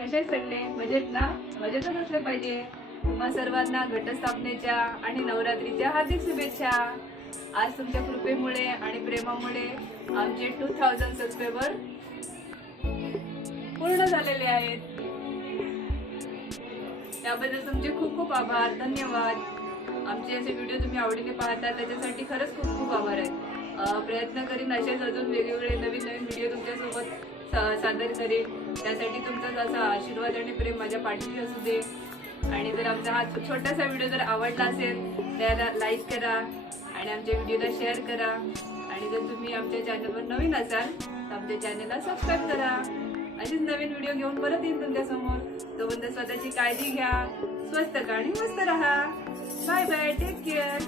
कसे सगळे मजेत ना? मजेतच असले पाहिजे. तुम्हा सर्वांना घटस्थापनेच्या आणि नवरात्रीच्या हार्दिक शुभेच्छा. आज तुमच्या कृपेमुळे आणि प्रेमामुळे आमचे 2000 सबस्क्रायबर पूर्ण झालेले आहेत. त्याबद्दल तुमचे खूप खूप आभार, धन्यवाद. आमचे असे व्हिडिओ तुम्ही आवडीने पाहता त्याच्यासाठी खरंच खूप खूप आभार आहेत. प्रयत्न करीन असेच अजून वेगवेगळे नवीन नवीन व्हिडिओ तुमच्यासोबत सादर करेन. त्यासाठी तुमचा असा आशीर्वाद आणि प्रेम माझ्या पाठीशी असू दे. आणि जर आमचा हा छोटासा व्हिडिओ जर आवडला असेल त्याला लाईक करा आणि आमच्या व्हिडिओला शेअर करा. आणि जर तुम्ही आमच्या चॅनलवर नवीन असाल तर आमच्या चॅनलला सबस्क्राईब करा. अशीच नवीन व्हिडिओ घेऊन परत येईन तुमच्यासमोर. तोपर्यंत स्वतःची काळजी घ्या, स्वस्त आणि मस्त राहा. Bye bye, take care.